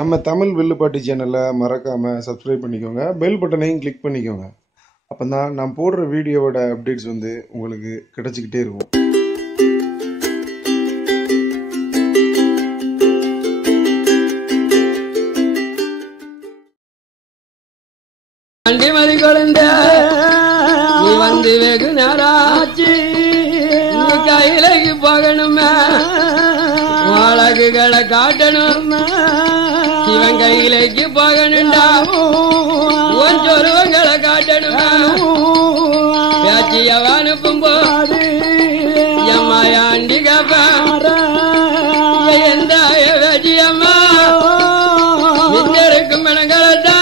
நம்ம தமிழ் வில்லுப்பாட்டு சேனலை மறக்காமல் சப்ஸ்கிரைப் பண்ணிக்கோங்க, பெல் பட்டனையும் கிளிக் பண்ணிக்கோங்க. அப்போ தான் நான் போடுற வீடியோவோட அப்டேட்ஸ் உங்களுக்கு கிடச்சிக்கிட்டே இருக்கும். மறி குழந்த நீ வந்து வெகு நேராச்சு, நீ கையிலைக்கு போகணுமே, அழகுகளை காட்டணும், இவன் கையிலைக்கு போகணுண்டா, உன் சொருவங்களை காட்டணுமே, பேச்சியவ அனுப்பும் போது எம்மாயாண்டி கேப்ப எந்த பேச்சியம்மா இங்க இருக்கும் மனங்களத்தான்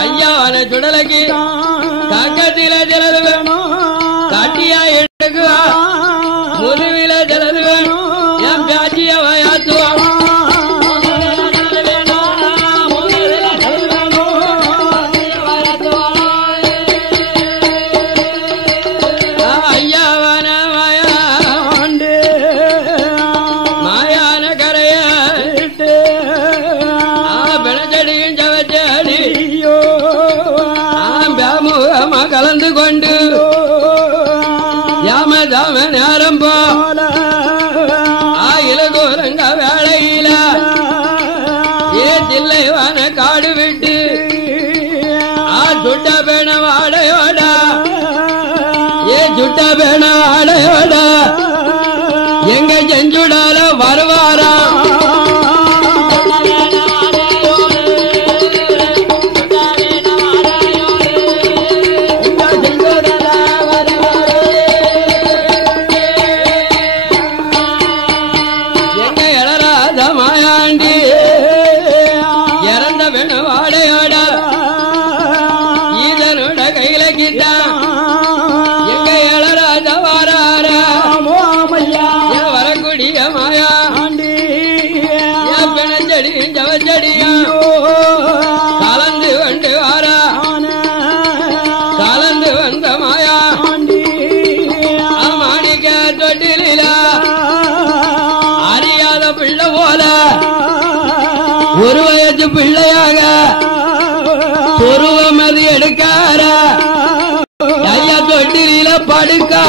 ஐயாவான சுடலைக்கு காக்கத்தில ஜலது வேணும், காட்டியா எடுக்குவா முதுவில ஜலது வேணும், என் பியாச்சியவ யாத்துவா ஐயாவான மாயாண்டு மாயான கரைய பெணச்சடியும் ஜவச்சடி கலந்து கொண்டு யாமதாம நேரம் போல இலகோரங்க வேளையில ஏ தில்லைவான காடு விட்டு சுட்ட பேண வாடையோட ஏ சுட்ட பேண வாடையோட எங்க செஞ்சுடால வருவாரா கலந்து வந்து வாரா கலந்து வந்த மாயா மாணிக்க தொட்டில அறியாத பிள்ளை போல ஒரு வயசு பிள்ளையாக சொருவம் அது எடுக்கார ஐயா தொட்டில படுக்கா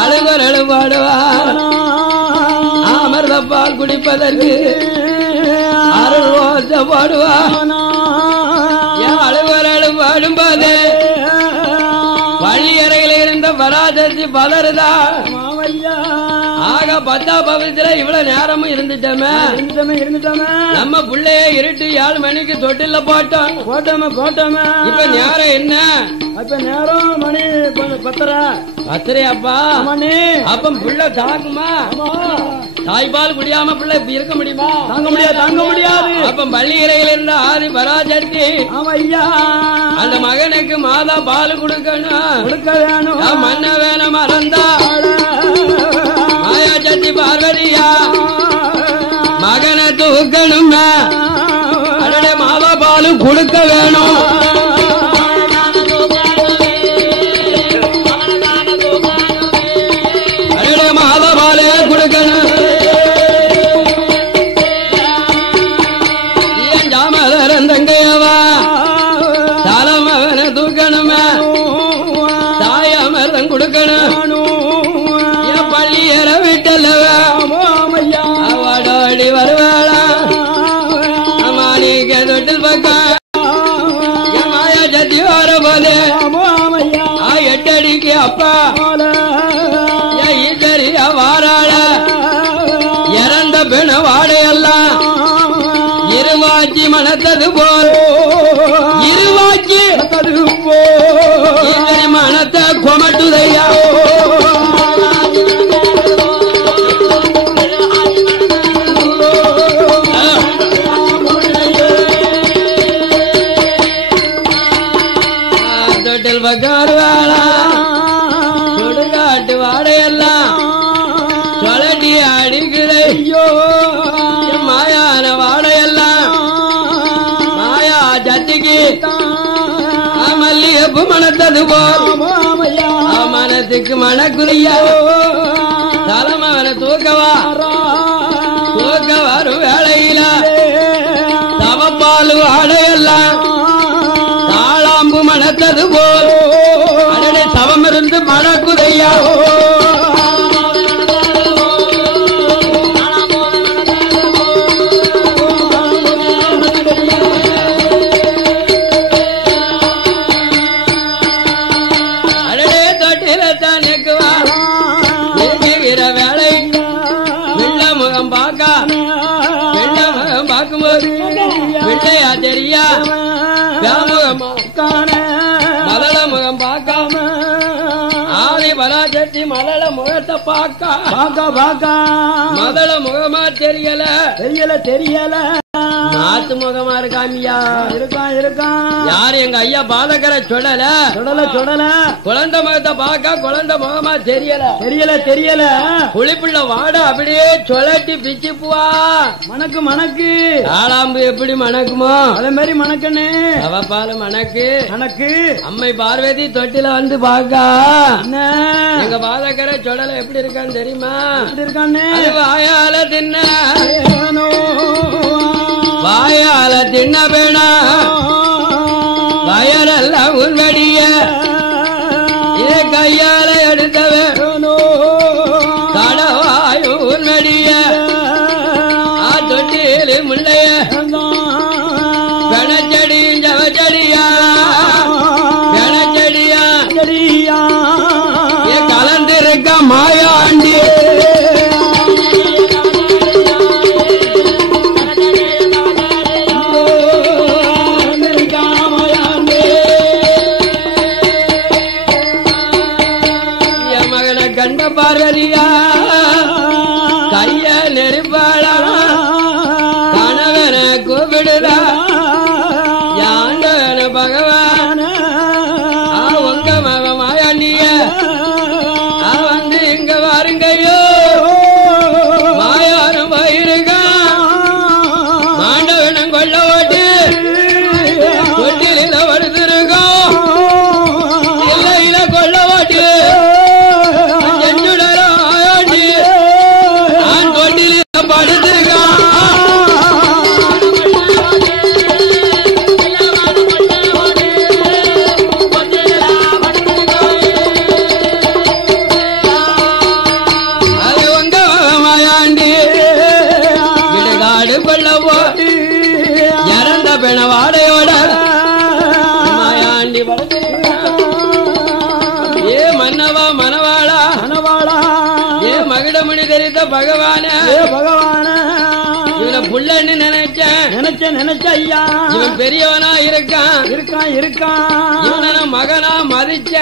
அழுகரழு பாடுவார் அமிர்தப்பால் குடிப்பதற்கு அருள் ஓச பாடுவார் அழுகரழு பாடும்போது வழியறையில் இருந்த பராசக்தி பலருதா ஆக 10ஆம் பகுதியில இவ்வளவு நேரமும் இருந்துட்டோமே நம்ம பிள்ளைய இருட்டு 7 மணிக்கு தொட்டில போட்டோம் இப்ப நேரம் என்ன? அப்ப நேரம் மணி 10:30 அப்பா மணி அப்ப பிள்ளை தாக்குமா? தாய்பால் குடியாம பிள்ளை இருக்க முடியுமா? தாங்க முடியாது. அப்ப பள்ளியறையில் இருந்த ஆதி பராசக்தி அந்த மகனுக்கு மாதா பால் கொடுக்க வேணும் மன்ன வேணும் மறந்தா மாயா சக்தி பார்வதியா மகனை தூக்கணும் அடடே மாதா பால் கொடுக்க வேணும் வருவாளா அம்மா நீ தொட்டில் பக்கம் மாயா சக்தி வர போதே மனத்தது போல் இருவாக்கி மனத்தை கொமட்டுதையா தொட்டில் பக்காரு வாழா சுடுகாட்டு வாடையெல்லாம் சொலட்டி அடிக்குது ஐயோ மாயான வாடையெல்லாம் மாயா ஜத்திக்கு மல்லிகைப்பூ மனத்தது போல் மனத்துக்கு மனக்குறியா தலைமவனை தூக்க வரும் வேளையில தவப்பாலு வாடையெல்லாம் தாளாம்பு மனத்தது போல் அதனை சவம் இருந்து மனக்குறையா தெரியா மலல முகம் பார்க்காம ஆதி பராசக்தி மலல முகத்தை பார்க்க மதள முகமா தெரியல நாத்து முகமா இருக்காமியா இருக்கான் யாரு எங்க ஐயா பாதகரை சொல்லல குழந்தை முகத்தை பார்க்க குழந்தை முகமா தெரியல புளிப்புள்ள வாட அப்படியே சொலட்டி பிச்சு போவா மணக்கு ஆளாம்பு எப்படி மணக்குமோ அதே மாதிரி மணக்கண்ணே அவப்பால மணக்கு அம்மை பார்வதி தொட்டில வந்து பாக்கா எங்க பாதகரை சொல்லல எப்படி இருக்கான்னு தெரியுமா வாயால தின்ன வேணா வயரல்ல உள்வடிய இதை கையால எடுத்தவ கடவாயு உள்வடிய தொட்டியில் முள்ளைய பெணச்செடியும் ஜவச்செடியா கலந்திருக்க மாயாண்டி பார்வதியா கைய நெருப்பாளா கணவன கூப்பிடுதா யாண்டவன பகவான உங்க மக மாயாண்டிய வந்து இங்க வாருங்கய்யோ மாயாரும் போயிருக்கா மாண்டவனம் கொள்ள ஓட்டு தொட்டில படுத்திருக்கோம் இல்ல கொள்ள ஓட்டு வாடையோட மாயாண்டி ஏ மன்னவா மனவாளா ஏ மகிடமணி தெரிந்த பகவான இவனை புள்ளன்னு நினைச்ச ஐயா இவன் பெரியவனா இருக்கான் இவனை மகனா மதிச்ச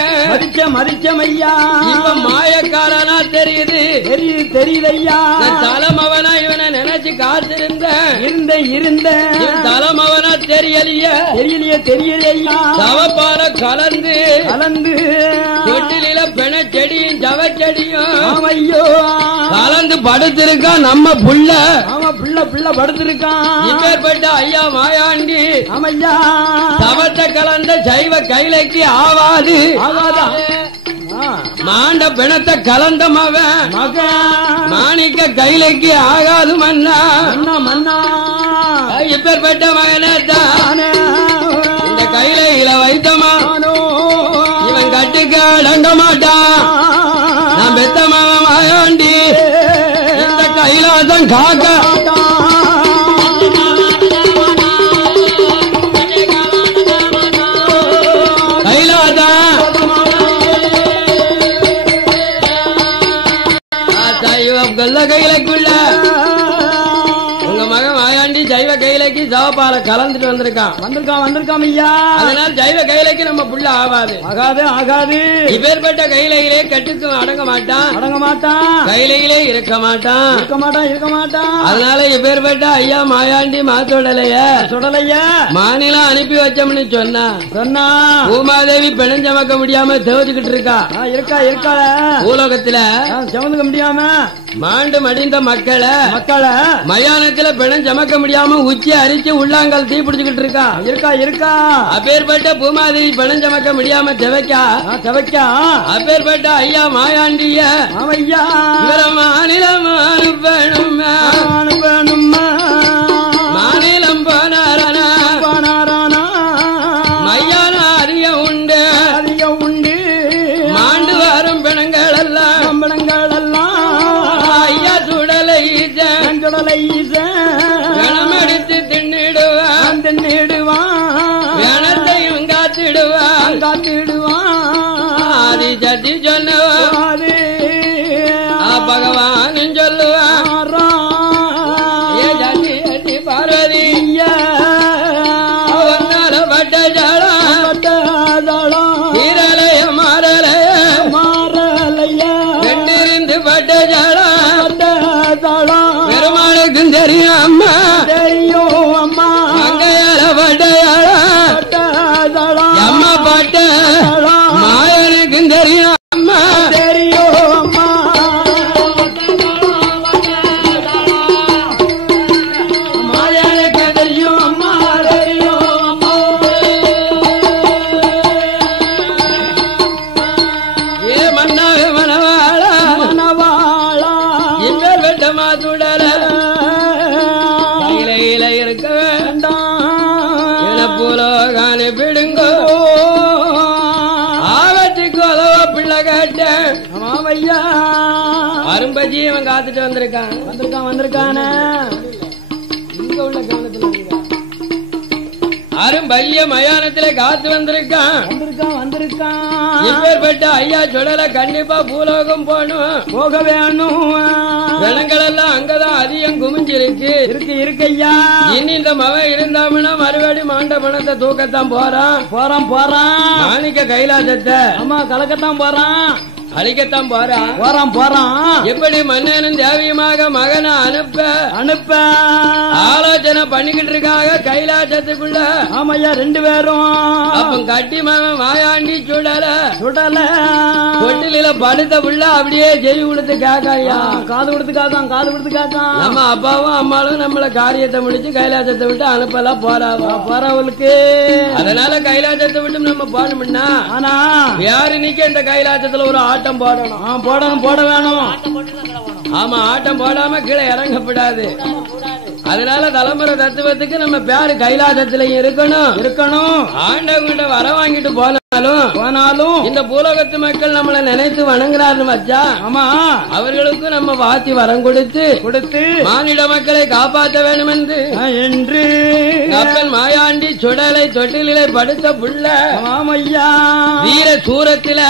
ஐயா இவன் மாயக்காரனா தெரியுது ஐயா தலைமவனா இவனை நினைச்சு காத்திருந்த தலைமவனா தெரியலையா தவப்பால கலந்து தொட்டில பெண செடியும் ஜவச்செடியும் ஐயோ கலந்து படுத்திருக்கான் நம்ம புள்ள படுத்திருக்கான் இப்பேற்பட்ட ஐயா மாயாண்டி ஐயா தவத்தை கலந்த சைவ கைலைக்கு ஆவாது மாண்ட பிணத்தை கலந்த மகன் மாணிக்க கைலைக்கு ஆகாது மன்னா இப்பேற்பட்ட மகனத்தான் இந்த கைலையில வைத்தமா இவன் கட்டுக்கு அடங்க மாட்டான் நான் பெத்த மகன் மாயாண்டி இந்த கைலாசம் காக்க கையிலக்குள்ள உங்க மகன் மாயாண்டி சைவ கையில கைலைக்கு சவப்பால கலந்துட்டு வந்திருக்கான் ஐயா. அதனால ஜைவ கைலைக்கு நம்ம புள்ள ஆகாது. இப்பேற்பட்ட கைலையிலே கட்டுக்கு அடங்க மாட்டான் கைலையிலே இருக்க மாட்டான். அதனால இப்பேற்பட்ட ஐயா மாயாண்டி மாத்தோடலைய மாநிலம் அனுப்பி வச்சோம்னு சொன்னா பூமாதேவி பிணைஞ்சமக்க முடியாம தேவச்சுக்கிட்டு இருக்கா பூலோகத்துல சமந்துக்க முடியாம மாண்டு மடிந்த மக்களை மயானத்துல பிணைஞ்சமக்க முடியாம உச்சி அரிச்சு உள்ளாங்கல் தீ பிடிச்சுக்கிட்டு இருக்கா. அப்பேற்பட்ட பூமாதேவி பிணைஞ்சமக்க முடியாம செவைக்கா அப்பேற்பட்ட ஐயா மாயாண்டிய மாநிலம் அனுப்பணும் மாநிலம் போனாரானா மையான அதிக உண்டு மாண்டு வரும் பிணங்கள் எல்லாம் ஐயா சுடலை பிணமடித்து தின்னிடுவான் பிணத்தையும் காத்திடுவான் ஆதி சத்தி சொன்னவான் பகவான் சொல்லுவான் ஏ ஜாதி பார்வதி பட்ட ஜாலம் தீரலைய மாறலைய கண்டிருந்து பட்ட ஜாலம் பெருமாளுக்கும் தெரியும் அம்மா அங்கையால பட்ட ஜாலம் அம்மா பட்ட மாயனுக்கும் தெரியும் அம்மா அரும்பஜி அவன் காத்துட்டு வந்திருக்கான இங்க உள்ள கவனத்துல அரும்பைய மயானத்திலே காத்து வந்திருக்கான். இப்பேற்பட்ட ஐயா சுடல கண்டிப்பா பூலோகம் போக வேணும். ஜனங்கள் எல்லாம் அங்கதான் அதிகம் குமிஞ்சிருக்கு ஐயா. இனி இந்த மகன் இருந்தாமனா மறுபடி மாண்ட பணத்தை தூக்கத்தான் போறான் மாணிக்க கைலாசத்தை அம்மா கலக்கத்தான் போறான் அழிக்கத்தான் போறான். எப்படி மன்னனும் தேவியமாக மகனை அனுப்ப ஆலோசனை பண்ணிக்கிட்டு இருக்காங்க கைலாசத்துக்குள்ள. ஆமையா 2 பேரும் அப்ப கட்டி மகன் மாயாண்டி சுடல தொட்டில படுத்த புள்ள அப்படியே ஜெய் கொடுத்து காக்காயா காது கொடுத்து காக்கான். நம்ம அப்பாவும் அம்மாவும் நம்மள காரியத்தை முடிச்சு கைலாசத்தை விட்டு அனுப்பலாம் போறவளுக்கு. அதனால கைலாசத்தை விட்டு நம்ம போனோம்னா ஆனா யாரு நிக்க இந்த கைலாசத்துல ஒரு ஆட்டம் போட வேணும். ஆமா ஆட்டம் போடாம கீழே இறங்கப்படாது. அதனால தலைமுறை தத்துவத்துக்கு நம்ம பேரு கைலாசத்துல இருக்கணும். ஆண்டவங்கிட்ட வர வாங்கிட்டு போனாலும் இந்த பூலோகத்து மக்கள் நம்மளை நினைத்து வணங்குறாரு வச்சா ஆமா அவர்களுக்கும் நம்ம வாத்தி வரம் கொடுத்து மானிட மக்களை காப்பாற்ற வேண்டும் என்று அப்பன் மாயாண்டி சுடலை தொட்டிலே படுத்த புள்ள ஆமையா வீர சூரத்தில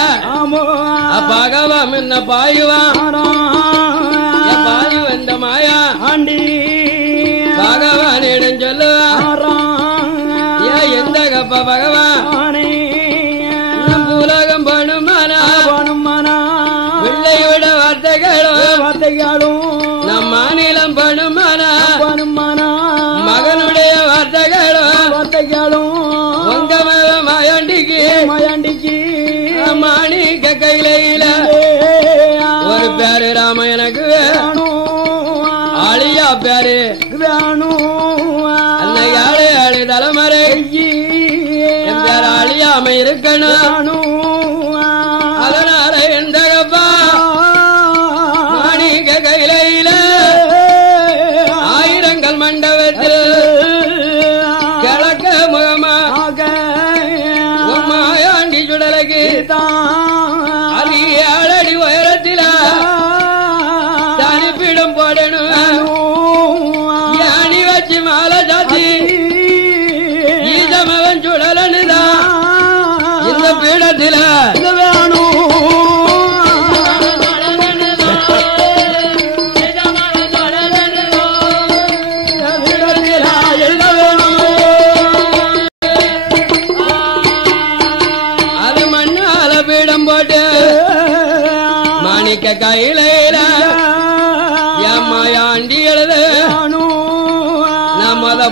பகவான் என்ன பாயுவான் வந்த மாயா ஆண்டி பகவானிடம் சொல்லுவான் எந்த கப்ப பகவான் உலகம் பண்ணுமானா பிள்ளையோட வார்த்தைகளும் நம் மாநிலம் பண்ணுமானா மகனுடைய வார்த்தைகளும் உங்க மாயாண்டிக்கு மாணிக்க கையில ஒரு பேரு ராம எனக்கு ஆளியா பேரு அன்னையாளு தலைமுறை பேர் அழியாம இருக்கணும். அதனால எந்த கப்பா மாணிக்க கையில ஆயிரங்கள் மண்டபத்தில் கிழக்க முகமாக மாயாண்டி சுடலைக்கு அது 7 அடி உயரத்தில தனிப்பிடம் போடணும். அணி வச்சு மாலை சாத்தி ஈசமவன் சுடலனுதான் இந்த பீட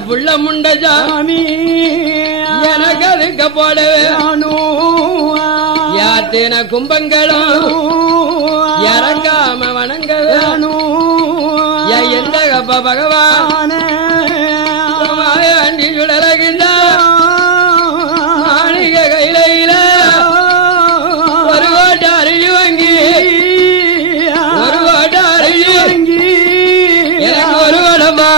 புள்ள முண்டஜா எனக்கு அதுக்க போடவே யாத்தின கும்பங்களும் இறங்காம வணங்க எந்த கப்ப பகவான் மாயாண்டி சுடலகின்ற மாளிக கையில ஒரு கோட்டை அருகி வாங்கி ஒரு கோட்டை அருகி வாங்கி எனக்கு ஒரு கோடப்பா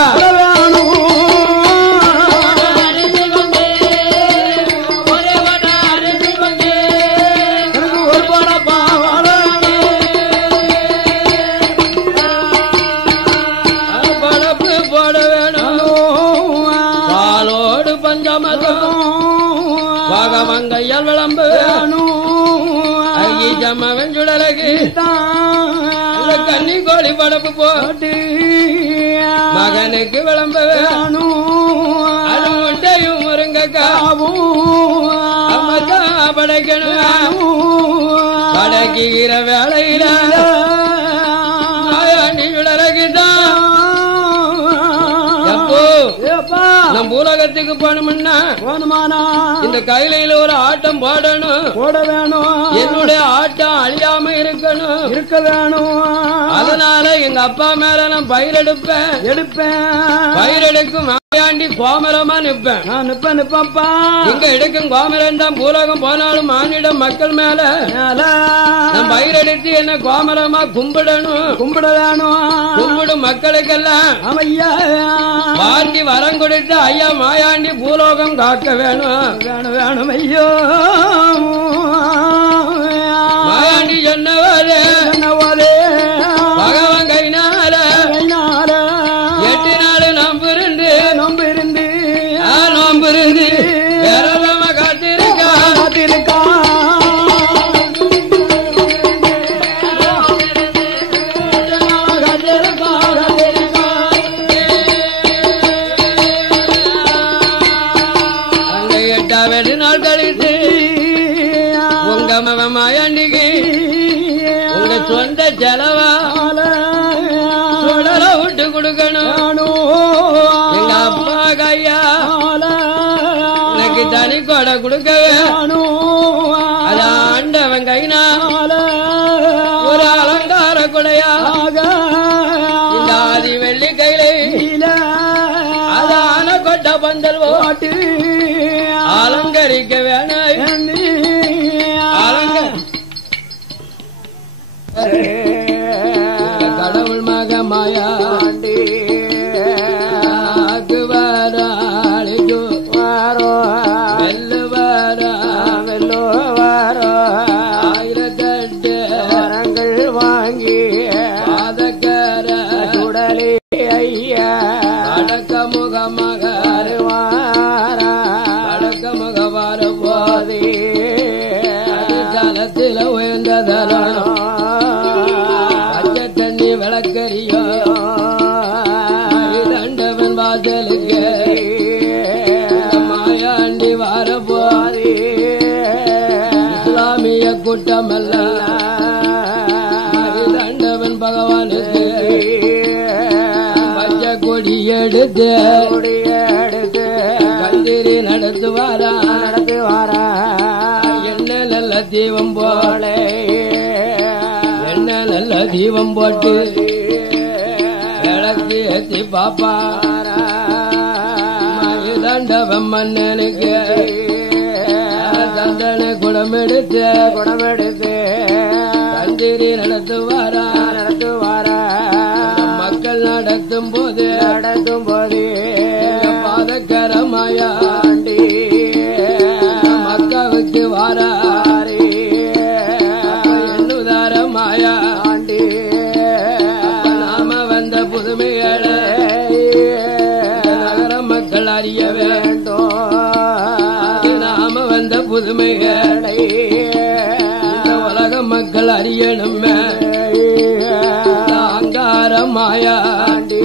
மங்கையால் விளம்பு ஜம்மவன் சுடலகு கன்னி கோழி படப்பு போட்டு மகனுக்கு விளம்பு அது முட்டையும் முருங்கக்காவும் அம்மத்தான் படைக்கணும் படைக்கிற வேலையில மாயாண்டி சுடலகுதான் நம் பூலகத்துக்கு போகணும்னா இந்த கையில ஒரு ஆட்டம் போட வேணும் என்னுடைய ஆட்டம் அழியாம இருக்க வேணும் அதனால எங்க அப்பா மேல நான் பயிரெடுப்பேன் பயிரெடுக்கும் மாயாண்டி கோமரமா நிப்பேன்ப்பா இங்க எடுக்கும் கோமரன் தான் பூலகம் போனாலும் மானிட மக்கள் மேல நான் பயிரெடுத்து என்ன கோமரமா கும்பிட வேணும் கும்பிடும் மக்களுக்கெல்லாம் வாண்டி வரம் கொடுத்து ஐயா மாயாண்டி பூலோகம் காக்க வேணும் ஐயோ மாயாண்டி சொன்னவாறு பகவான் கைனால 8 நாள் நம்பு இருந்து வேறமா காத்திருக்கா நாள் கழித்து உங்க மாயாண்டிக்கு உங்க சொந்த செலவா சுடல விட்டு கொடுக்கணும் எங்க அப்பா கையா எனக்கு தனி கொடை கொடுக்க அது ஆண்டவன் கைனால ஒரு அலங்கார கொடையாக இந்த ஆதி வெள்ளி கையில அதான கொட்ட பந்தல் ஓட்டு அலங்கரிக்க வேணும் கடவுள் மக மாயாண்டி வாரோ வெல்லோ வாரோ 1008 வரங்கள் வாங்கி பாதக்கர சுடலே ஐயா அடக்க முகமாக காலத்தில் உயர்ந்ததலும் பச்சை தண்ணி விளக்கறியோ தண்டவன் வாசலுக்கு மாயாண்டி வாரபோதி இஸ்லாமிய கூட்டமல்ல தண்டவன் பகவானுக்கு பச்சை கொடி எடுத்து கந்திரி நடத்துவாரா என்ன நல்ல தீபம் போல என்ன நல்ல தீபம் போட்டு விளக்கு ஏத்தி பாப்பா தண்டவன் மன்னனுக்கு தண்டனை குடமெடுத்து கந்திரி நடத்துவாரா மக்கள் நடத்தும் போது பாதக்கரமாயாண்டி மக்காவுக்கு வாராரே எண்ணுதார மாயாண்டி நாம வந்த புதுமைகளை நகர மக்கள் அறிய வேண்டும் நாம வந்த புதுமைகளை உலக மக்கள் அறியணும் அங்கார மாயாண்டி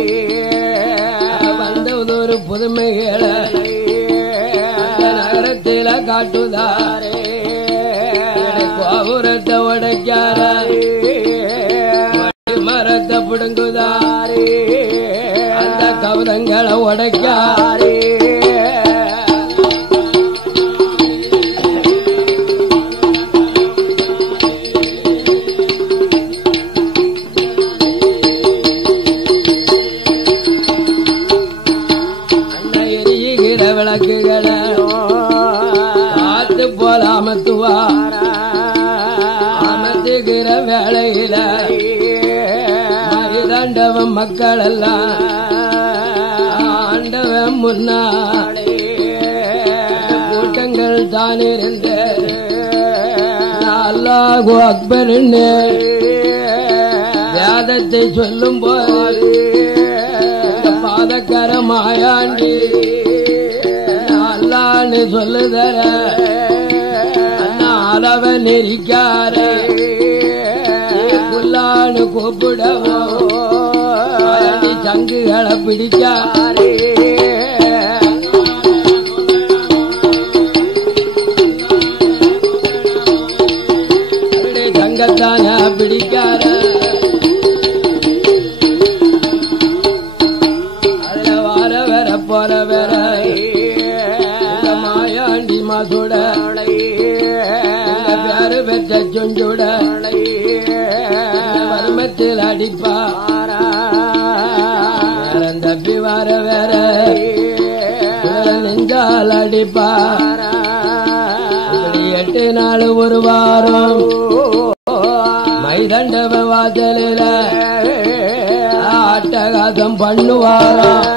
வந்ததொரு புதுமைகளை நகரத்தில காட்டுதாரே கோபுரத்தை உடைக்காரே மரத்தை பிடுங்குதாரே அந்த கவதங்களை உடைக்காரே விளக்குகளை காத்து போல அமத்துவார் அமத்துகிற வேளையில மரிதாண்டவன் மக்கள் எல்லாம் ஆண்டவன் முன்னாடி கூட்டங்கள் தான் இருந்த அல்லாஹு அக்பர்னு வேதத்தை சொல்லும் போது பாதக்கர மாயாண்டி சொல்லுதர அளவ நெறிக்கார புல்லான்னு கூப்பிடவோ சங்குகளை பிடிச்சாரே சங்கத்தான பிடிக்கார அதுல வர வர போற வர மாசுட பேரு பெற்ற சொஞ்சுட வருமத்தில் அடிப்பார தப்பி வர வேற நெஞ்சால் அடிப்பார 8 நாள் ஒரு வாரம் மைதண்டவ வாசலில அட்டகாசம் பண்ணுவாராம்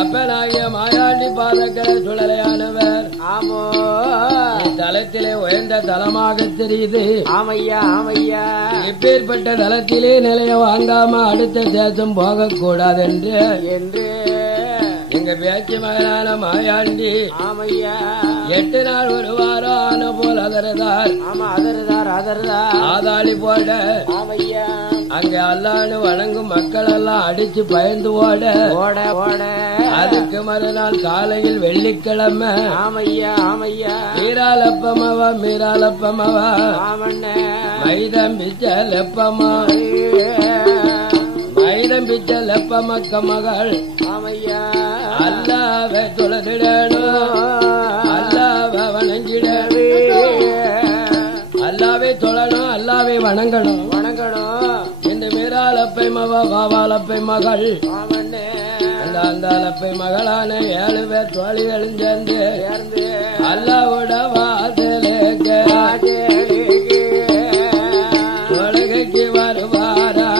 அப்பனாகிய மாயாண்டி பாதக்கரை சுழலையானவர் ஆமோ தலத்திலே உயர்ந்த தலமாக தெரியுது ஆமையா ஆமையா எப்பேற்பட்ட தலத்திலே நிலைய வாங்காம அடுத்த தேசம் போகக்கூடாது என்று எங்க பேச்சு மகனான மாயாண்டி ஆமையா 8 நாள் ஒரு வாரம் ஆன போல் அதரதார் ஆமா அதரதார் அதரதார் ஆதாளி போட ஆமையா அங்க அல்லான்னு வணங்கும் மக்கள் எல்லாம் அடிச்சு பயந்து ஓட ஓட ஓட அதுக்கு மறுநாள் காலையில் வெள்ளிக்கிழமை ஆமையா ஆமையா மீராலப்பமவா மீராலப்பமவா ஆமண்ண மைதம்பிச்ச லப்பமா மைதம்பிச்ச லப்பமக்க மகள் ஆமையா அல்லாவ தொழுதிடணும் அல்லாவ வணங்கிடவே அல்லாவே தொழணும் அல்லாவே வணங்கணும் வணங்கணும் இந்த மீராலப்பை மவ பாவாலப்பை மகள் அந்த அலப்பை மகளான 7 பேர் தோழிகளும் சேர்ந்து அல்லாவோட வாசலுக்கு தொழுகைக்கு வருவாரா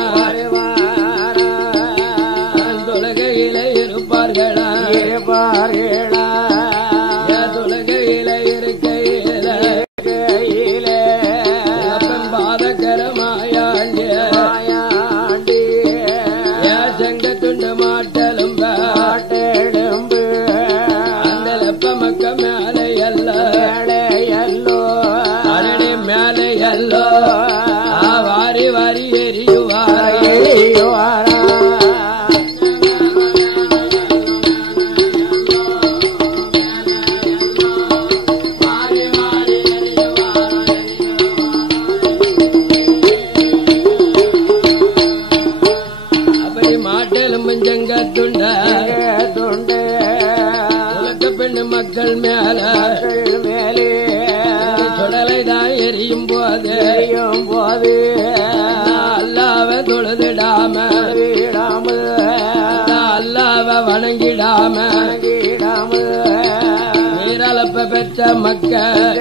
தொழுகையில இருப்பார்களா தொழுகையில இருக்கையில பாதக்கர மாயாண்டி செங்க துண்டு மாட்டலும் அந்த லப்ப மக்க மேலே எல்லோ அரணி மேலே எல்லோ வாரி வாரி எரியுவாரா பெண்ணு மக்கள் மேலே சுடலை தான் எரியும் போது அல்லாவ தொழுதிடாம அல்லாவ வணங்கிடாம மீரலப்ப பெற்ற மக்கள்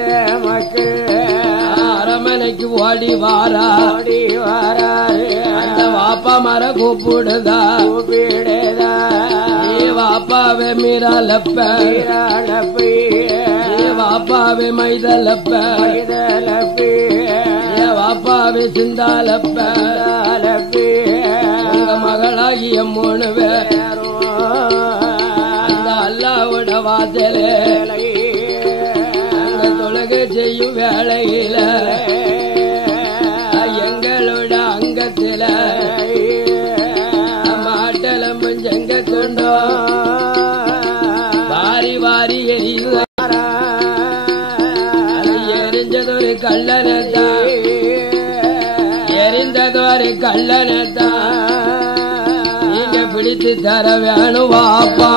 அரமனைக்கு ஓடி வாரா அந்த வாப்பா மர கூப்பிடுதா வாப்பாவே மீராலப்ப வாப்பாவே மைதலப்ப வாப்பாவே சிந்தாலப்ப உங்க மகளாகிய 3 பேரும் அந்த அல்லாவோட வாசலே அங்க தொழுகை செய்யும் வேளையில எங்களோட அங்கத்தில மாட்டலம்பு செங்க பிடித்து தர வேணும் வாப்பா.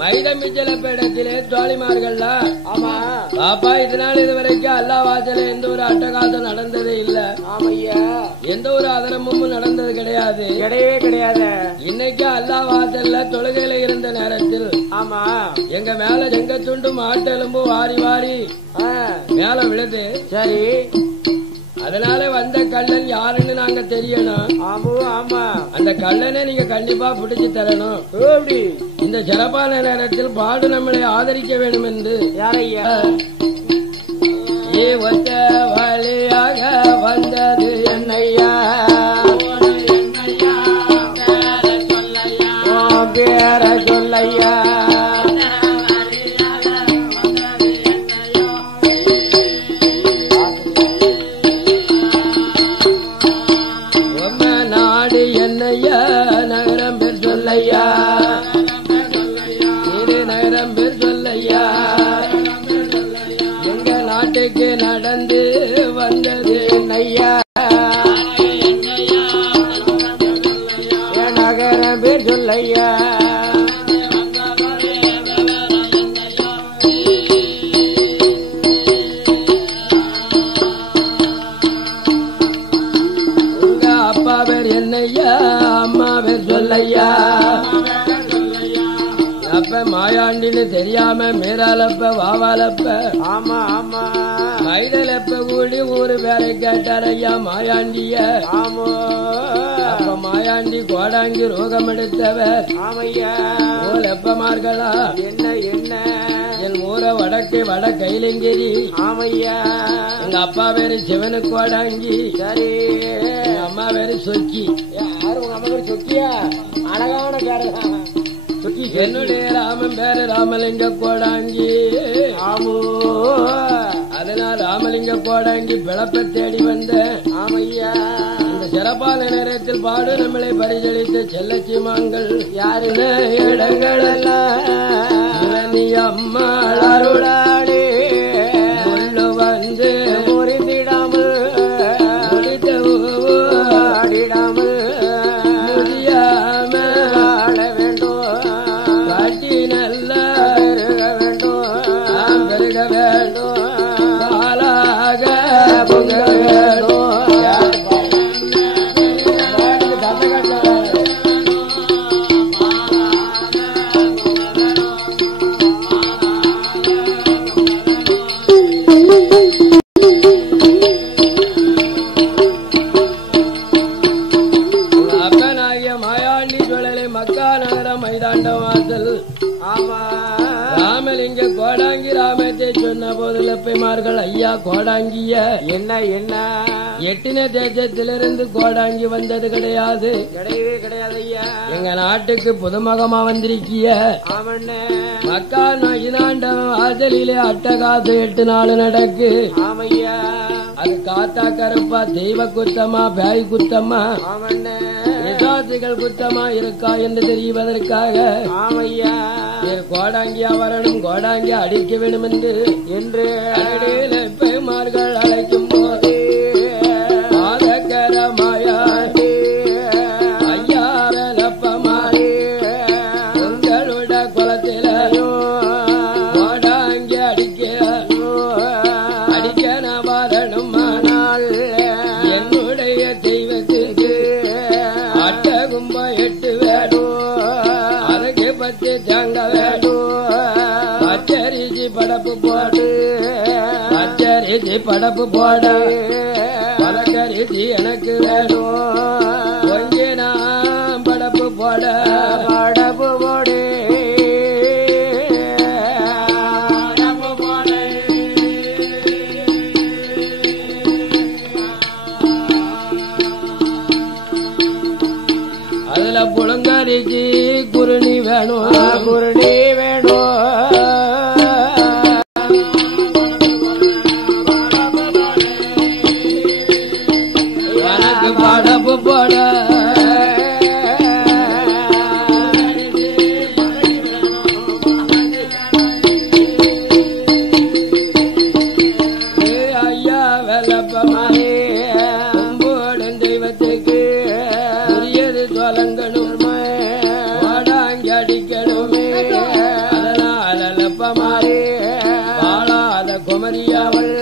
மைதமிச்சலப்பேடத்திலே தோழிமார்கள்ல ஆமா பாப்பா இதனால இதுவரைக்கும் அல்லா வாசல எந்த ஒரு அட்டகாசம் நடந்ததே இல்ல. ஆமையா எந்த ஒரு அதரமும் நடந்தது கிடையாது, கிடையவே கிடையாது. இன்னைக்கு அல்லா வாசல்ல தொழுகையில இருந்த நேரத்தில் ஆமா எங்க மேல செங்க துண்டும் ஆட்டெலும்பு வாரி வாரி மேல விழுது. சரி அதனால வந்த கள்ளன் யாருன்னு நாங்க தெரியணும். ஆமா ஆமா அந்த கள்ளனை நீங்க கண்டிப்பா பிடிச்சு தரணும். இந்த சிறப்பான நேரத்தில் பாடு நம்மளை ஆதரிக்க வேண்டும் என்று யாரையா ஒத்த வழியாக வந்தது என்னையா பேர சொல்லையா நகரம் பேர் சொல்லையா நகரம் பேர் சொல்லையா எங்க நாட்டுக்கு நடந்து வந்தது என்னையா நகரம் பேர் சொல்லையா உங்க அப்பா பேர் என்னையா அம்மா பேர் சொல்லையா அப்ப மாயாண்டின்னு தெரியாம மீராலப்ப வாவாலப்ப ஆமா ஆமா மைதலப்ப கூடி ஊரு பேரை கேட்டார் ஐயா மாயாண்டிய. ஆமோ அப்ப மாயாண்டி கோடாங்கி ரோகம் எடுத்தவர் ஆமையா ஓலப்பமார்களா என்ன என்ன என் ஊர வடக்கு வட கைலங்கிரி ஆமையா எங்க அப்பா பேரு சிவனு கோடாங்கி. சரி அம்மா பேரு சொக்கி. யாரு உங்க அம்மா பேரு சொக்கியா? அழகான பேருதா சொக்கி. என்னுடைய ராமன் பேரு ராமலிங்க கோடாங்கி. ஆமோ அதனால ராமலிங்க கோடாங்கி பிழப்ப தேடி வந்த ஆமையா இந்த சிறப்பான நேரத்தில் பாடு நம்மளை பரிசளித்த செல்லச்சிமாங்கள் யாருன்னு இடங்கள் எல்லாம் நீ அம்மா அருளாடே முள்ளு வந்து முறிந்திடாமல் ஆடிடாமல் முதியாம ஆட வேண்டும் காட்டி நல்லா பெருக வேண்டும் காலாக பொங்க வேண்டும். ராமலிங்க கோடாங்கி ராமத்தை சொன்ன போது லப்பைமார்கள் ஐயா கோடாங்கிய என்ன என்ன எட்டின தேசத்திலிருந்து கோடாங்கி வந்தது கிடையாது, கிடையவே கிடையாது ஐயா. எங்க நாட்டுக்கு புதுமுகமா வந்திருக்கிய மக்கா நோயினாண்டம் ஆதலிலே அட்டகாசு 8 நாள் நடக்கு. ஆமையா அது காத்தா கருப்பா தெய்வ குத்தமா பேய் குத்தமா விசாசிகள் குத்தமா இருக்கா என்று தெரிவதற்காக ஆமையா கோடாங்கியா வரணும் கோடாங்கியா அடிக்க வேண்டும் என்று பெருமார்கள் அழைக்கும் போது பாதகரமாயா ஐயா வெப்பமாரி உங்களோட குளத்தில கோடாங்கி அடிக்க நான் வரணும். ஆனால் என்னுடைய தெய்வத்துக்கு அட்ட கும்ப 8 வேணும், அதுக்கு 10 தங்க வேணும். பச்சரிசி படப்பு போடு பச்சரிசி படப்பு போடு பழக்கரிசி எனக்கு வேணும். கொஞ்ச நான் படப்பு போட படப்பு போடு அதுல புழங்கரிசி குருணி வேணும் குருணி வேணும். வேலப்பமாரே கும்போடும் தெய்வத்துக்கு உரியது தொலங்கணும் வாடாங்கி அடிக்கணுமே அதனால் அலப்பமாரே வாழாத குமரியாவள்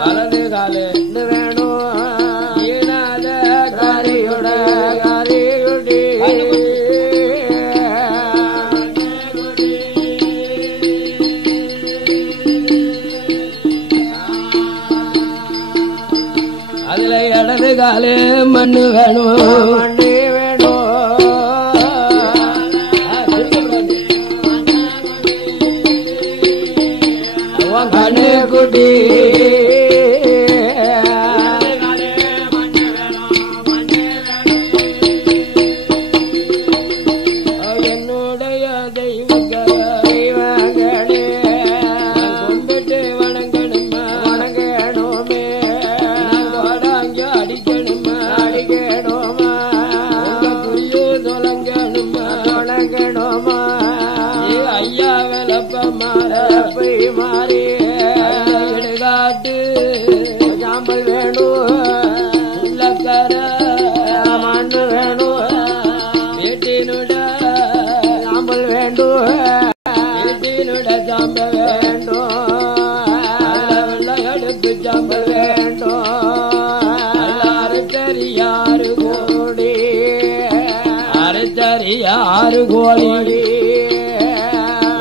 வலது காலு வேணும் ஈனாத காரியுட காரியுடி அதுல இடது காலு மண்ணு வேணும் மண்ணு வேணும் கண்ணு குட்டி என்னுடைய தெய்வங்களே கும்பிட்டு வணங்கணுமா வணங்கணுமே வாடாங்க அடிக்கணுமா அடிக்கணுமா புரியோ தொலங்கணுமா தொலங்கணுமா ஐயா வெலப்பமாரி மாறி இடுகாட்டு சாம்பல் வேணும் உள்ளக்கர மண்ணு வேணும் வீட்டினுட சாம்பல் வேண்டும் வீட்டினுட சாம்பல் வேண்டும் வெள்ளையடுப்பு சாம்பல் வேண்டும் அறுத்தறியாறு கோடி அறுத்தறியாறு கோடி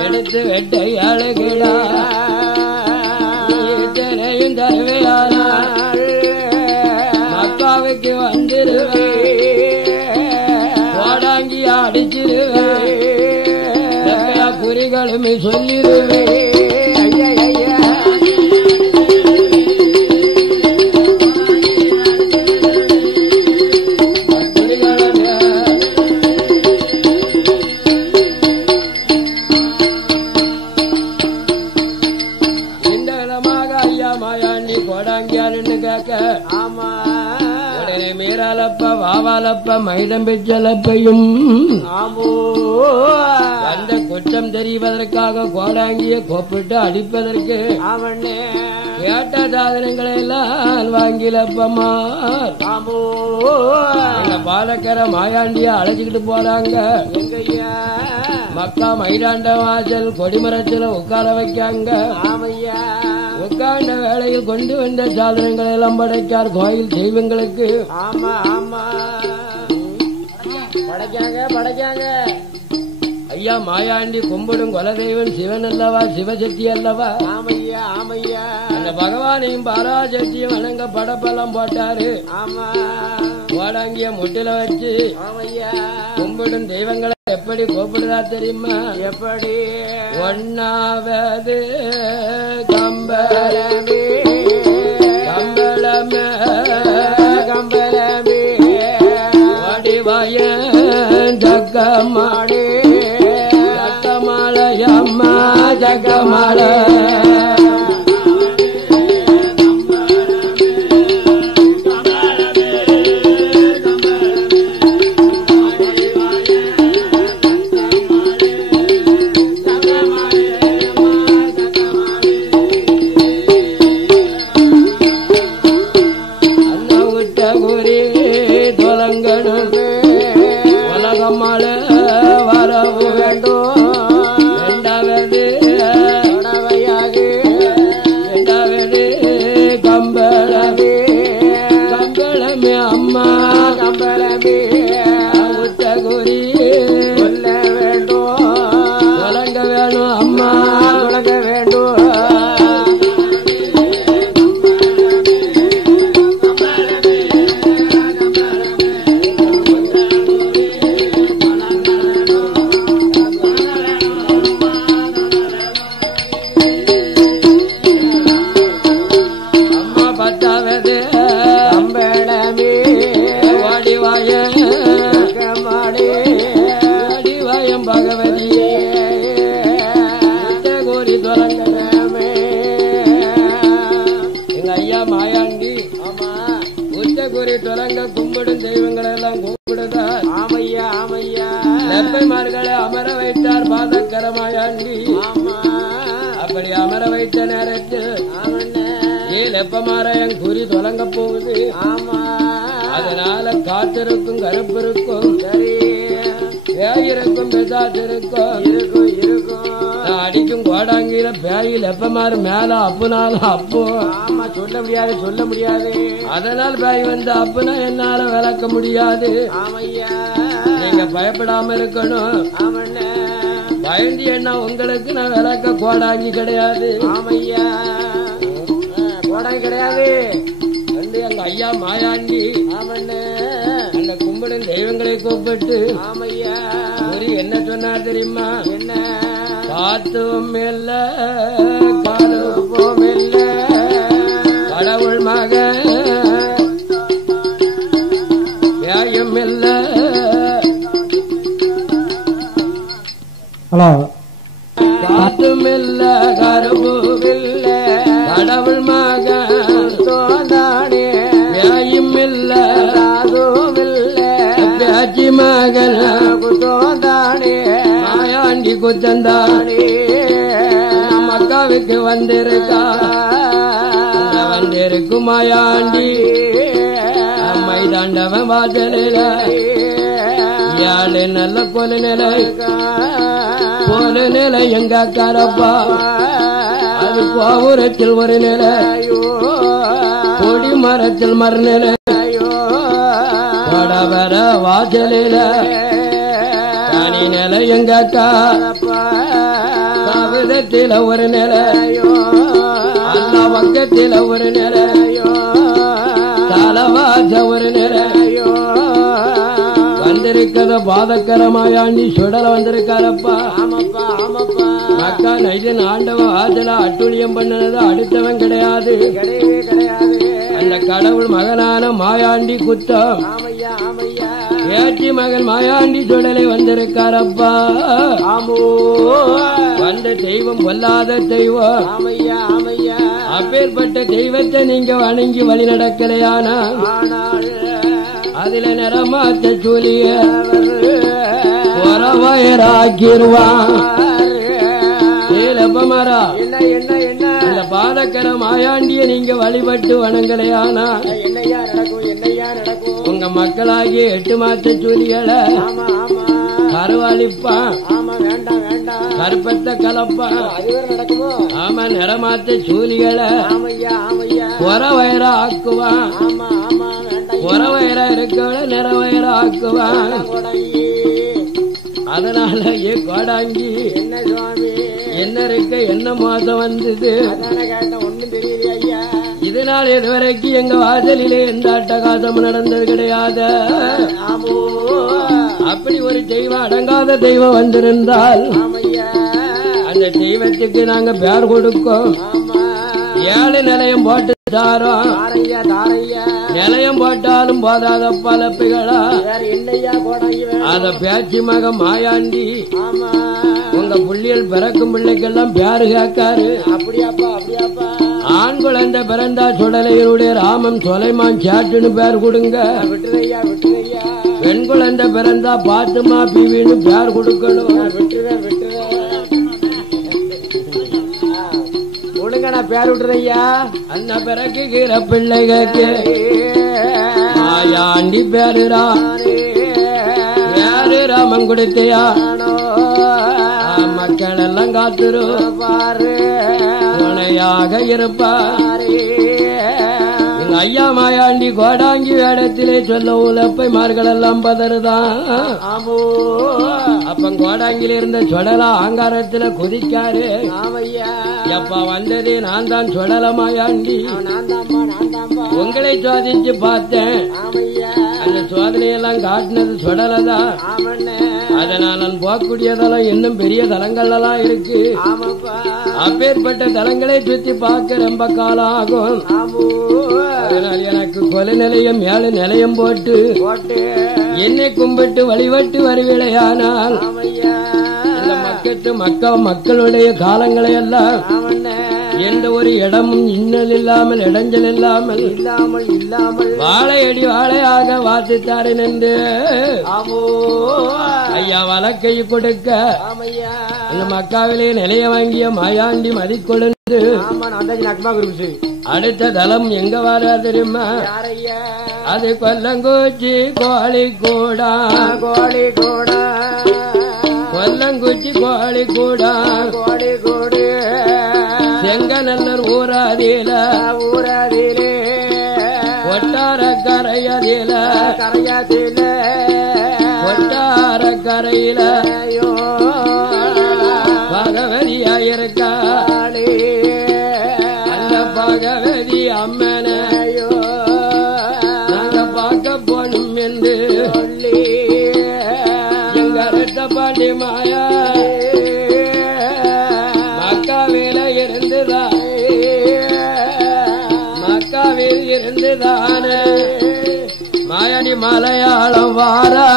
எடுத்து வெட்டை அழகிடா இத்தனையும் தருவையானால் மக்காவுக்கு வந்துருவே வாடாங்கி அடிச்சிருவே குறிகளுமே சொல்லிருவே ஐயா ஐயா மீறாலப்ப வாவாலப்ப மைடம் பெற்றலப்பையும் அந்த குற்றம் தெரிவதற்காக கோடாங்கிய கூப்பிட்டு அடிப்பதற்கு அவனே கேட்ட சாதனங்களை எல்லாம் வாங்கிலப்பமா பாலக்கர மாயாண்டிய அழைச்சிக்கிட்டு போறாங்க எங்கய்யா மக்கா மைதாண்ட வாசல் கொடிமரத்துல உட்கார வைக்காங்க ஆமையா உட்கார்ந்த வேளையில் கொண்டு வந்த சாதனங்களை எல்லாம் படைக்கார் கோயில் தெய்வங்களுக்கு ஆமா ஆமா படைக்காங்க படைக்காங்க ஐயா மாயாண்டி கும்பிடும் குலதெய்வம் சிவன் அல்லவா சிவசக்தி அல்லவா ஆமையா ஆமையா அந்த பகவானையும் பராசக்தியும் வணங்க படப்பெல்லாம் போட்டாரு ஆமா வாடாங்கிய முட்டில வச்சு ஆமையா கும்பிடும் தெய்வங்களை எப்படி கூப்பிடுதா தெரியுமா எப்படி ஒன்னாவது கம்பளமே கம்பளமே கம்பளமே வடிவாய ஜக்கமாடே ஜக்கமாலையம்மா ஜக்கமாலை கும்பிடும் தெய்வங்களை எல்லாம் கூப்பிடுதா ஆமையா ஆமையா நெப்பைமார்களை அமர வைத்தார் பாதக்கரமாயாண்டி அப்படி அமர வைத்த நேரத்தில் எப்பமாற என் குறி தொலங்க போகுது. ஆமா அதனால காத்திருக்கும் கருப்பு இருக்கும், சரி பேயிருக்கும் பெசாத்து இருக்கும். இருக்கும் இருக்கும் அடிக்கும் கோடாங்கில பேயில் எப்பமாறு மேல அப்புனாலும் அப்போ. ஆமா சொல்ல முடியாது சொல்ல முடியாது. அதனால் பேய் வந்து அப்புனா என்னால விளக்க முடியாது. ஆமையா நீங்க பயப்படாம இருக்கணும். ஆமண்ணே பயந்து என்ன உங்களுக்கு நான் விளக்க கோடாங்கி கிடையாது. ஆமையா கோடை கிடையாது. வந்து எங்க ஐயா மாயாண்டி ஆமண்ணே அந்த கும்பிடும் தெய்வங்களை கூப்பிட்டு ஆமையா ஒரு என்ன சொன்னார் தெரியுமா? என்ன காத்தும் இல்ல காலுப்போம் இல்ல கடவுள் மக பேயும் இல்ல. ஹலோ காத்தும் இல்ல கருவும் இல்ல கடவுள் மக தோந்தானே பேயும் இல்ல அதுவும் இல்லை பேச்சி மகன் தோந்தானே மாயாண்டி குத்தந்தானே மக்காவுக்கு வந்திருக்கா வந்திருக்கும் மாயாண்டி மைதாண்டவன் வாசலில யாழ் நல்ல கொலு நிலை கொலு நிலை எங்க கரப்பா அது கோபுரத்தில் ஒரு நிலை கொடி மரத்தில் மறுநிலை வர வாசலில தனி நிலை எங்க கவிதத்தில ஒரு நிலை அல்ல பக்கத்தில ஒரு நிலை தலவாச ஒரு நிலை வந்திருக்கிறத பாதக்கரமாயாண்டி சுடல வந்திருக்காரப்பா. ஆமாப்பா ஆமாப்பா மக்கா நைதன் ஆண்டவன் ஆஜல அட்டுழியம் பண்ணது அடுத்தவன் கிடையாது. கிடையவே கிடையாது. அந்த கடவுள் மகனான மாயாண்டி குத்தம் ஆமையா ஆமையா ஏற்றி மகன் மாயாண்டி சுடலை வந்திருக்காரப்பா. ஆமோ வந்த தெய்வம் வல்லாத தெய்வம். ஆமையா ஆமையா அப்பேற்பட்ட தெய்வத்தை நீங்க வணங்கி வழி நடக்கலையானா ஆனால் அதுல நிறமாத்த சூலிய வயராக்கிருவான். ஏலப்பமரா என்ன என்ன என்ன அந்த பாதக்கர மாயாண்டிய நீங்க வழிபட்டு வணங்கலையானா என்னையா நடக்கும் என்னையா நடக்கும். உங்க மக்களாகிய 8 மாத்த சூலிகளை ஆமா ஆமா கருவாளிப்பான், ஆமா வேண்டாம் வேண்டாம். கருப்பத்தை கலப்பான். அதுவரை நடக்குமோ? ஆமா நிறமாத்த சூலிகளை ஆமையா ஆமையா வயரா ஆக்குவான். ஆமா ஆமா வேண்டாம். வயரா இருக்கவள நிறவயரா ஆக்குவான். கோடாங்கி அதனால ஏ கோடாங்கி என்ன சுவாமி என்ன இருக்க என்ன மோசம் வந்தது? அதான கேட்டேன் ஒண்ணும் தெரியலையா ஐயா. இதனால் இதுவரைக்கும் எங்க வாசலிலே எந்த அட்டகாசமும் நடந்தது கிடையாது. ஆமோ அப்படி ஒரு தெய்வம் அடங்காத தெய்வம் வந்திருந்தால் ஆமையா அந்த தெய்வத்துக்கு நாங்க பேர் கொடுக்கோம். ஆமா 7 நிலையம் போட்டு தாரோம். தாரையா தாரையா நிலையம் போட்டாலும் போதாத பலப்புகளா வேற என்னையா கோடாங்கி வேணும். அத பேச்சு மக மாயாண்டி ஆமா உங்க புள்ளியல் பிறக்கும் பிள்ளைக்கெல்லாம் பேரு கேட்காரு. அப்படியாப்பா அப்படியாப்பா ஆண் குழந்தை பிறந்தா சுடலையருடைய ராமன் சொலைமான் சாட்டுன்னு பேர் கொடுங்க. விட்டுறையா விட்டுறையா பெண் குழந்தை பிறந்தா பாத்துமா பிவின்னு பேர் கொடுக்கணும். விட்டுருவேன் விட்டுருவேன். ஒழுங்க நான் பேர் விட்டுறையா. அந்த பிறக்குகிற பிள்ளைகளுக்கு மாயாண்டி பேருரா பேரு ராமன் கொடுத்தையா மக்கள் எல்லாம் காத்துரு பாரு துணையாக இருப்பார். எங்க ஐயா மாயாண்டி கோடாங்கி வேடத்திலே சொல்ல உலப்பைமார்கள் எல்லாம் பதறுதான். ஆமோ அப்ப கோடாங்கில இருந்த சொடலா ஆங்காரத்துல குதிக்காரு. ஆமையா எப்ப வந்ததே நான் தான் சொடல மாயாண்டி. நான் தான்பா நான் தான்பா. உங்களை சோதிச்சு பார்த்தேன். ஆமையா அந்த சோதனையெல்லாம் காட்டினது சொடலதான். ஆமண்ணே அதனால் நான் போகக்கூடியதெல்லாம் இன்னும் பெரிய தலங்கள் எல்லாம் இருக்கு. ஆமாப்பா அப்பேற்பட்ட தலங்களை சுத்தி பார்க்க ரொம்ப காலம் ஆகும். ஆமோ அதனால் எனக்கு கொலை நிலையம் 7 நிலையம் போட்டு போட்டு என்னை கும்பிட்டு வழிபட்டு வருவிலையானால் ஆமையா இந்த மக்களுடைய காலங்களை எல்லாம் ஆமண்ணே எந்த ஒரு இடமும் இன்னல் இல்லாமல் இடைஞ்சல் இல்லாமல் வாழையடி வாழையாக வாசித்தாரு என்று ஐயா வழக்கை கொடுக்க அந்த மக்காவிலே நிலைய வாங்கிய மாயாண்டி மதிக்கொழுந்து அடுத்த தளம் எங்க வர தெரியுமா? அது கொல்லங்குச்சி கோழிக்கூடா கொல்லங்குச்சி கோழிக்கூடா செங்கநல்லூர் ஊராதில ஒட்டார கரையதில ஒட்டார கரையில பகவதியாயிருக்கா அந்த பகவதி அம்மனையோ நாங்க பார்க்க போனும் என்று எங்க ரெட்ட பாண்டி மாயா மக்காவில இருந்துதானே மாயாண்டி மலையாளம் வாரா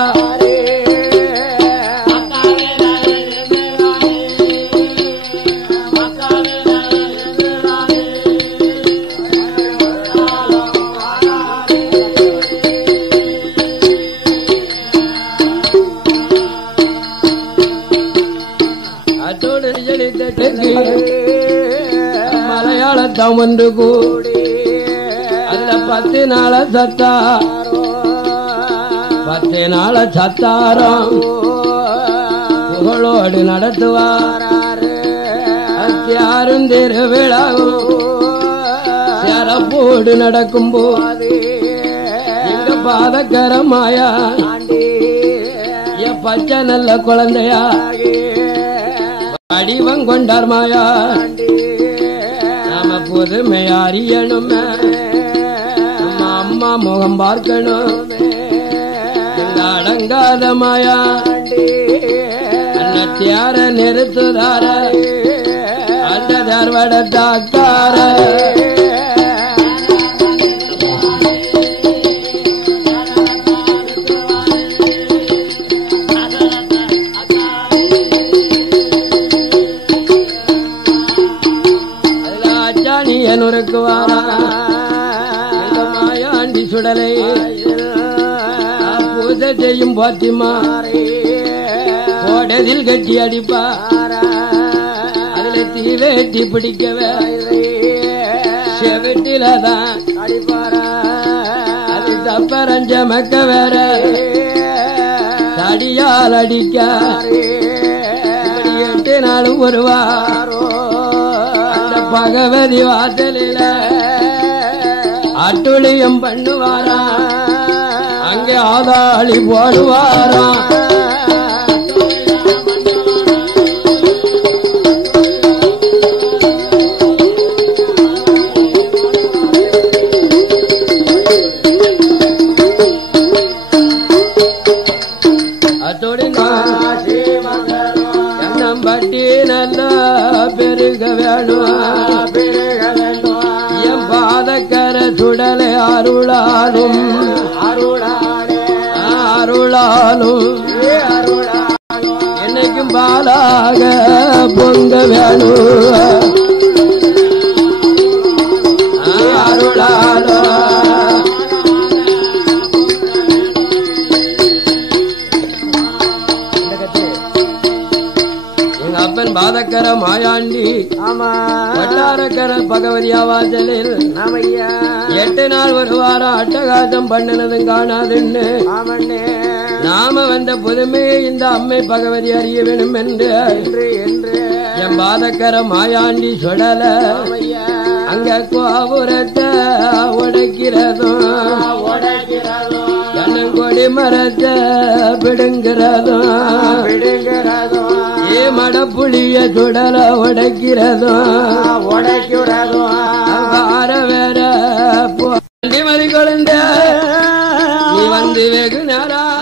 மலையாளத்தம் ஒன்று கூடி அந்த 10 நாள சத்தாரம் புகழோடு நடத்துவார் யாரும் திருவிழாவும் சிறப்போடு நடக்கும் போது எங்க பாதகரமாயா என் பச்சை நல்ல குழந்தையா வடிவம் கொண்டார் மாயா நாம புதுமையா அறியணும் நம்ம அம்மா முகம் பார்க்கணும் எங்க அடங்காத மாயா அன்னத்தியார நிறுத்துதார அந்த தர்வடத்தாக்கார நுறுக்கு வாரா மாயாண்டி சுடலை பூஜை செய்யும் பாத்திமா கோடதில் கட்டி அடிப்பா அதுல தீ வேட்டி பிடிக்கவே செவட்டிலதான் அடிப்பாரா அது தப்பரஞ்ச மக்க வேற தடியால் அடிக்க 8 நாளும் வருவாரோ பகவதி வாசலில அட்டுளியம் பண்ணுவாரா அங்கே ஆதாளி போடுவாரா அத்தோடு எண்ணம்பட்டி நல்லா பெருக வேணும் என் பாதக்கர சுடலை அருளாலும் என்னைக்கும் பாலாக பொங்க வேணும் அருளாலும் அப்பன் பாதக்கர மாயாண்டி வட்டாரக்கர பகவதியா வாசலில் 8 நாள் ஒரு வாரம் அட்டகாசம் பண்ணினதும் காணாதுன்னு நாம வந்த புதுமையை இந்த அம்மை பகவதி அறிய வேணும் என்று என் பாதக்கர மாயாண்டி சுடல அங்க கோபுரத்தை உடைக்கிறதும் கண்ணங்கொடி மரத்தை பிடுங்கிறதும் ஏ மடப்புளிய சுடல உடைக்கிறதும் வார வேற போண்டி மறி குழந்தை நீ வந்து வெகு நேரம்